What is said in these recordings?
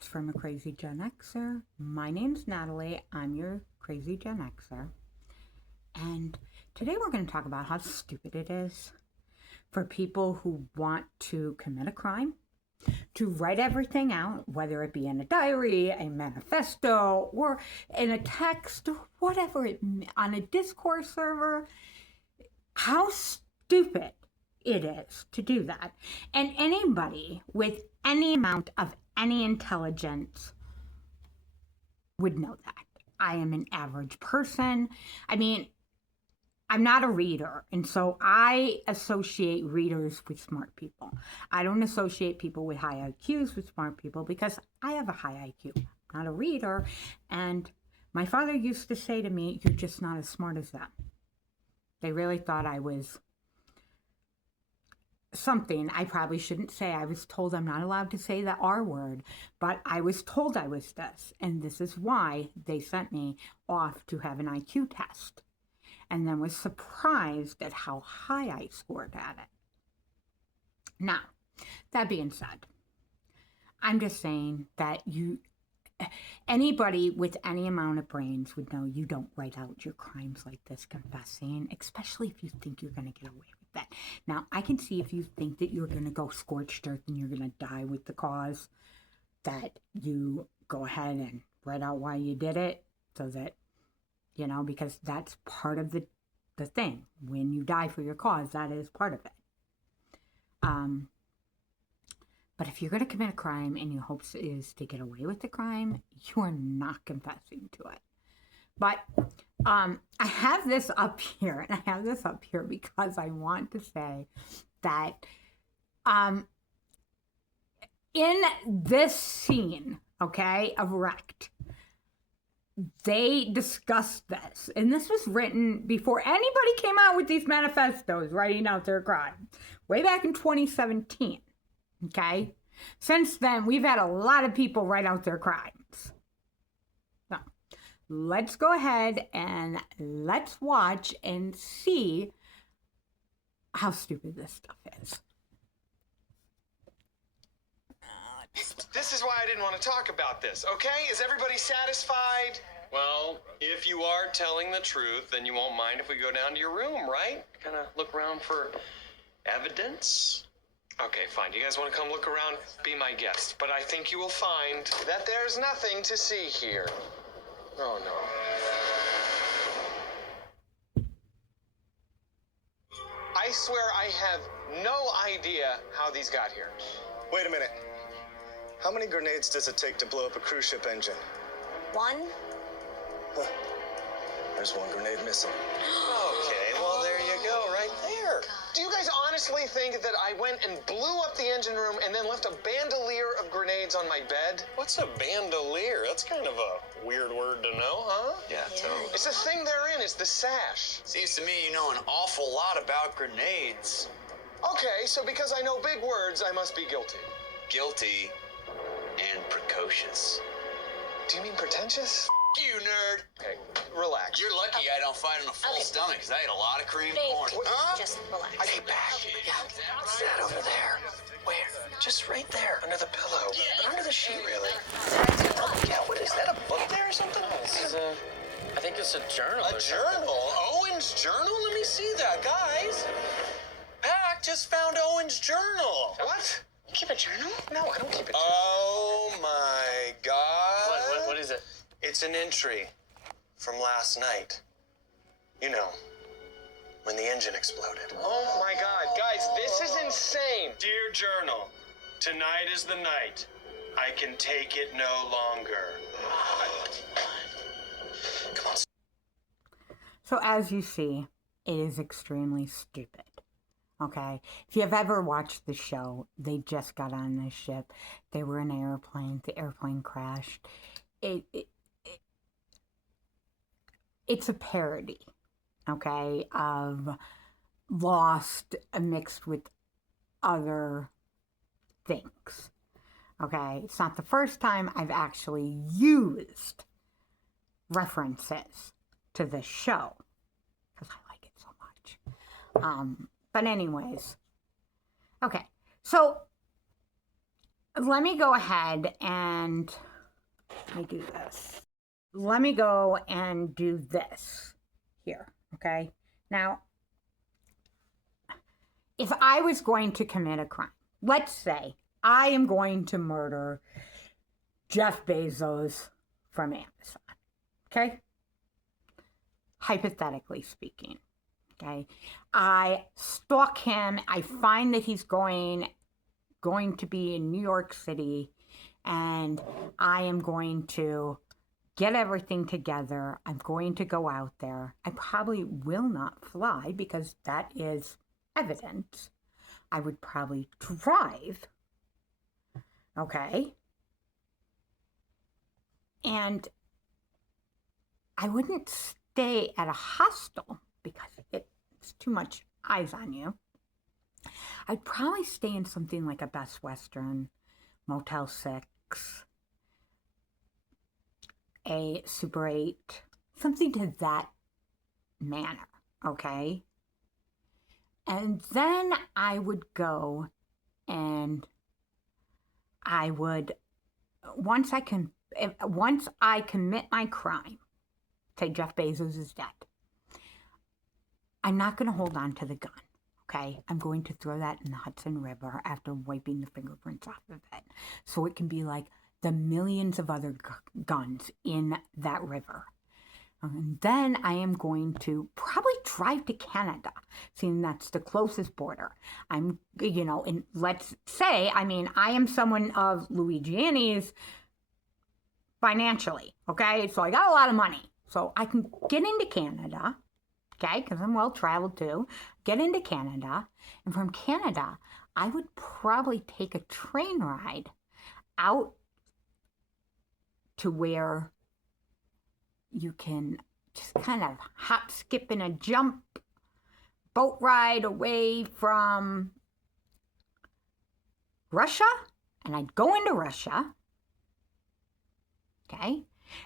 That's from a Crazy Gen Xer. My name's Natalie. I'm your Crazy Gen Xer. And today we're going to talk about how stupid it is for people who want to commit a crime to write everything out, whether it be in a diary, a manifesto, or in a text, or whatever, on a Discord server. How stupid it is to do that. And anybody with any amount of any intelligence would know that. I am an average person. I mean, I'm not a reader, and so I associate readers with smart people. I don't associate people with high IQs with smart people because I have a high IQ. I'm not a reader, and my father used to say to me, "You're just not as smart as them." They really thought I was something I probably shouldn't say. I was told I'm not allowed to say the R word, but I was told I was this, and this is why they sent me off to have an IQ test, and then was surprised at how high I scored at it. Now, that being said, I'm just saying that anybody with any amount of brains would know you don't write out your crimes like this confessing, especially if you think you're going to get away with that. Now, I can see if you think that you're going to go scorched earth and you're going to die with the cause, that you go ahead and write out why you did it, so that, because that's part of the thing. When you die for your cause, that is part of it. But if you're going to commit a crime and your hopes is to get away with the crime, you are not confessing to it. But I have this up here, and I have this up here because I want to say that in this scene, okay, of Wrecked, they discussed this, and this was written before anybody came out with these manifestos writing out their crimes, way back in 2017. Okay? Since then, we've had a lot of people write out their crimes. So, let's go ahead and let's watch and see how stupid this stuff is. This is why I didn't want to talk about this, okay? Is everybody satisfied? Well, if you are telling the truth, then you won't mind if we go down to your room, right? Kind of look around for evidence? Okay, fine. You guys want to come look around? Be my guest. But I think you will find that there's nothing to see here. Oh, no. I swear I have no idea how these got here. Wait a minute. How many grenades does it take to blow up a cruise ship engine? One? Huh. There's one grenade missing. Okay, well, there you go, right there. Do you guys honestly think that I went and blew up the engine room and then left a bandolier of grenades on my bed? What's a bandolier? That's kind of a weird word to know, huh? Yeah, totally. It's the thing they're in. It's the sash. Seems to me you know an awful lot about grenades. Okay, so because I know big words, I must be guilty. Guilty and precocious. Do you mean pretentious? You nerd. Okay, relax. You're lucky I don't fight on a full stomach, because I ate a lot of cream Dave, corn. just relax. Hey, back. Yeah, what's that over there? Where? Just right there, under the pillow. But under the sheet, really. Yeah, what is that, a book there or something? This is I think it's a journal. A journal? Owen's journal? Let me see that, guys. Pac just found Owen's journal. What? You keep a journal? No, I don't keep a journal. Oh my God. What is it? It's an entry from last night. You know, when the engine exploded. Oh my God, guys, this is insane. Dear Journal, tonight is the night. I can take it no longer. Come on. So as you see, it is extremely stupid. Okay, if you have ever watched the show, they just got on this ship. They were in an airplane. The airplane crashed. It's a parody, okay, of Lost mixed with other things. Okay, it's not the first time I've actually used references to this show because I like it so much. But anyways, okay, so let me go ahead and let me do this. Let me go and do this here, okay? Now, if I was going to commit a crime, let's say I am going to murder Jeff Bezos from Amazon, okay? Hypothetically speaking, okay? I stalk him. I find that he's going to be in New York City, and I am going to get everything together. I'm going to go out there. I probably will not fly because that is evident. I would probably drive, okay? And I wouldn't stay at a hostel because it's too much eyes on you. I'd probably stay in something like a Best Western, Motel 6, a Super 8, something to that manner, okay? And then I would go and I would, once I commit my crime, say Jeff Bezos is dead, I'm not going to hold on to the gun, okay? I'm going to throw that in the Hudson River after wiping the fingerprints off of it, so it can be like the millions of other guns in that river. And then I am going to probably drive to Canada, seeing that's the closest border. I'm, and let's say, I am someone of Luigiani's financially, okay? So I got a lot of money. So I can get into Canada, okay? Because I'm well-traveled too. Get into Canada. And from Canada, I would probably take a train ride out to where you can just kind of hop, skip, and a jump boat ride away from Russia. And I'd go into Russia, okay?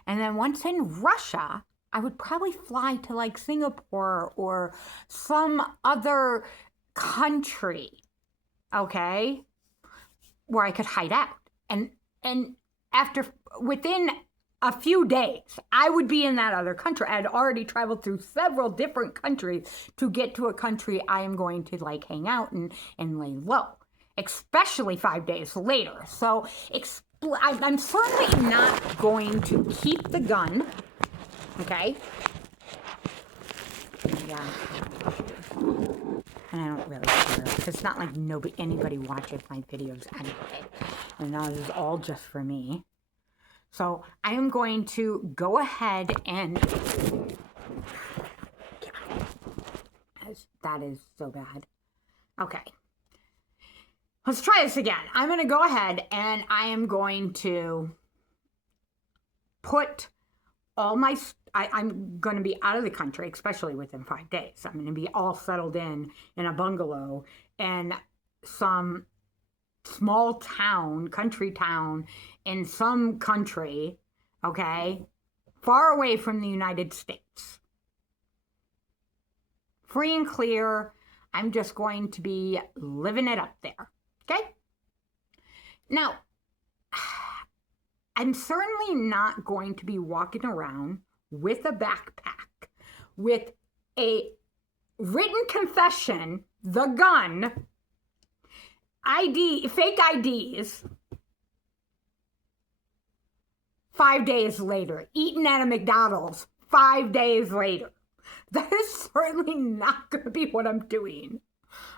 And then once in Russia, I would probably fly to like Singapore or some other country, okay, where I could hide out. And within a few days, I would be in that other country. I had already traveled through several different countries to get to a country I am going to like hang out and lay low, especially 5 days later. So I'm certainly not going to keep the gun, okay? Yeah. And I don't really care. It's not like anybody watches my videos anyway. And now this is all just for me. So I am going to go ahead and... That is so bad. Okay. Let's try this again. I'm going to go ahead and I am going to put all my... I'm going to be out of the country, especially within 5 days. I'm going to be all settled in a bungalow in some small town, country town, in some country, okay, far away from the United States. Free and clear. I'm just going to be living it up there, okay? Now, I'm certainly not going to be walking around with a backpack with a written confession, the gun, fake IDs, 5 days later, eaten at a McDonald's 5 days later. That is certainly not going to be what I'm doing,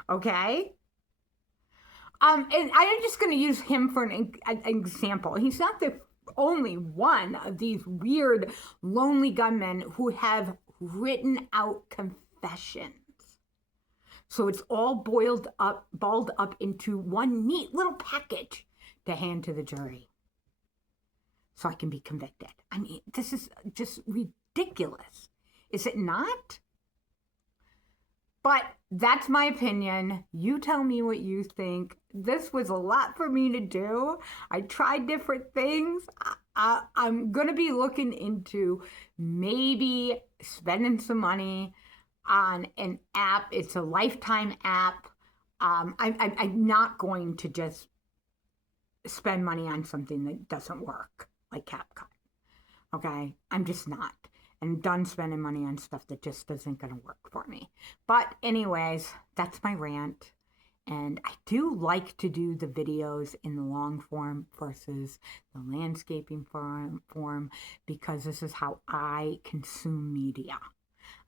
okay? And I'm just going to use him for an example. He's not the only one of these weird, lonely gunmen who have written out confessions. So it's all balled up into one neat little package to hand to the jury, so I can be convicted. I mean, this is just ridiculous. Is it not? But that's my opinion. You tell me what you think. This was a lot for me to do. I tried different things. I'm going to be looking into maybe spending some money on an app. It's a lifetime app. I'm not going to just spend money on something that doesn't work, like CapCut. Okay? I'm just not. I'm done spending money on stuff that just isn't going to work for me. But anyways, that's my rant. And I do like to do the videos in the long form versus the landscaping form because this is how I consume media.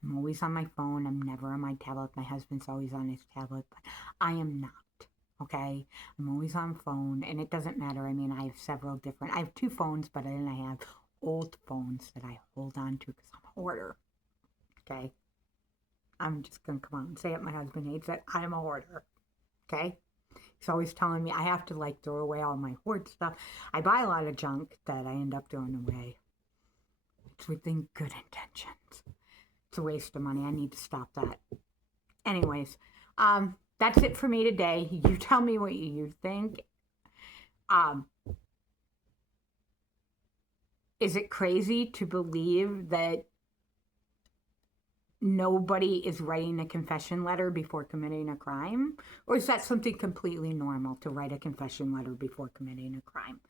I'm always on my phone. I'm never on my tablet. My husband's always on his tablet, but I am not. Okay? I'm always on phone, and it doesn't matter. I mean, I have 2 phones, but then I have old phones that I hold on to because I'm a hoarder. Okay? I'm just going to come out and say it. My husband hates it. I'm a hoarder. Okay? He's always telling me I have to like throw away all my hoard stuff. I buy a lot of junk that I end up throwing away. It's within good intentions. It's a waste of money. I need to stop that. Anyways, that's it for me today. You tell me what you think. Is it crazy to believe that nobody is writing a confession letter before committing a crime? Or is that something completely normal to write a confession letter before committing a crime?